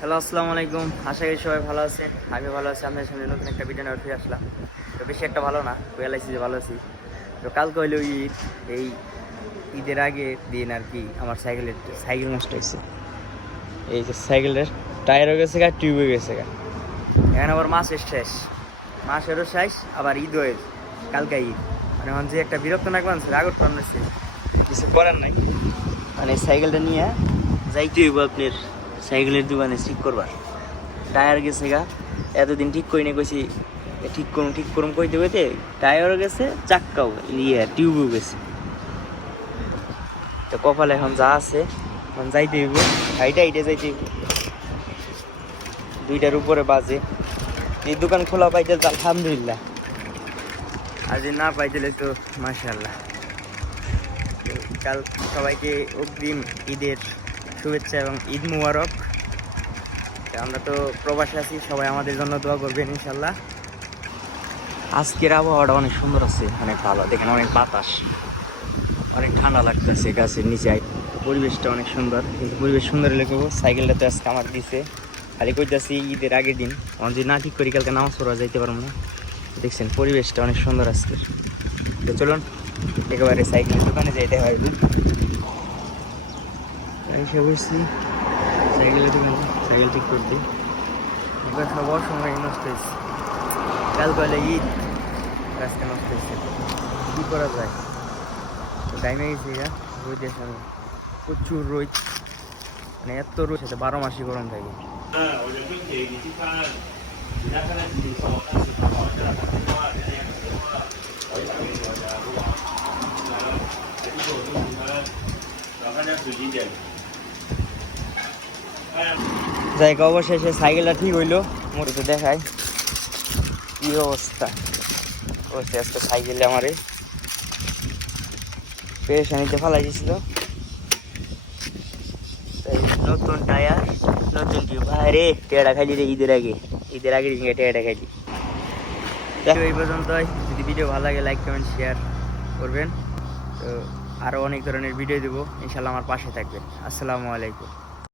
Hello, আসসালামু আলাইকুম। আশা করি সবাই ভালো আছেন। আমি ভালো আছি। আপনাদের সামনে নতুন একটা ভিডিও নিয়ে ফিরে আসলাম। তো বেশি একটা ভালো না, রিয়েলাইছি যে ভালো আছি। তো কালকে হইলো ঈদ। এই ঈদের আগে দিন আর কি আমার সাইকেল নষ্ট হয়েছে। এই যে সাইকেলের টায়ার হয়ে গেছে গা, টিউব হয়ে গেছে গা। এখন আবার মাসের শেষ, মাসেরও শেষ, আবার ঈদ হয়ে কালকে ঈদ। মানে যে একটা বিরক্ত না করছে, রাগট করছে, কিছু করার নাই। মানে সাইকেলটা নিয়ে যাইতে হইব আপনার সাইকেলের দোকানে ঠিক করবার। টায়ার গেছে গা, এতদিন ঠিক করি না, কইছি ঠিক করুম কইতে কইতে টায়ারও গেছে, চাক্কাও টিউবও গেছে। তো কপালে এখন যা আছে এখন যাইতে হইব, হাইটে যাইতে হইব। 2টার উপরে বাজে। এই দোকান খোলা পাইতে আলহামদুলিল্লাহ, আর যদি না পাইতেলে তো মাশাআল্লাহ। কাল সবাইকে অগ্রিম ঈদের শুভেচ্ছা এবং ঈদ মুবারক। আমরা তো প্রবাসে আছি, সবাই আমাদের জন্য দোয়া করবেন ইনশাল্লাহ। আজকের আবহাওয়াটা অনেক সুন্দর আছে, অনেক ভালো। দেখেন অনেক বাতাস, অনেক ঠান্ডা লাগতেছে গাছের নিচে। পরিবেশটা অনেক সুন্দর, কিন্তু পরিবেশ সুন্দর হলে কেবো সাইকেলটা তো আজকে আমার দিছে। খালি কইতাছি ঈদের আগের দিন আমার যদি না ঠিক করি কালকে নামাজ পড়া যাইতে পারবো না। দেখছেন পরিবেশটা অনেক সুন্দর আজকে। তো চলুন একেবারে সাইকেলের দোকানে যাইতে হয়। এসে বসছি সাইকেলের দোকানে, সাইকেল ঠিক করতে। সবার সময় নষ্ট হয়েছে। কাল কয়লা ঈদ, আজকে নষ্ট হয়েছে। কী করা যায়? টাইমে গেছি গা, রোদের সামনে প্রচুর রোদ। মানে এত রোদ আছে, 12 মাসই গরম থাকে। জায়গা অবশেষে সাইকেলটা ঠিক হইলো। মোটে দেখায় কি অবস্থা। অবশ্যই আজকে সাইকেলে আমারে পেরেশানিতে ফেলাই দিয়েছিল। নতুন টায়ার, নতুন টিউব। ভাই রে, টেয়াটা খাইলি রে ঈদের আগে টেয়াটা খাইলি। এই পর্যন্তই। যদি ভিডিও ভালো লাগে লাইক কমেন্ট শেয়ার করবেন। তো আরও অনেক ধরনের ভিডিও দেবো ইনশাল্লাহ, আমার পাশে থাকবেন। আসসালামু আলাইকুম।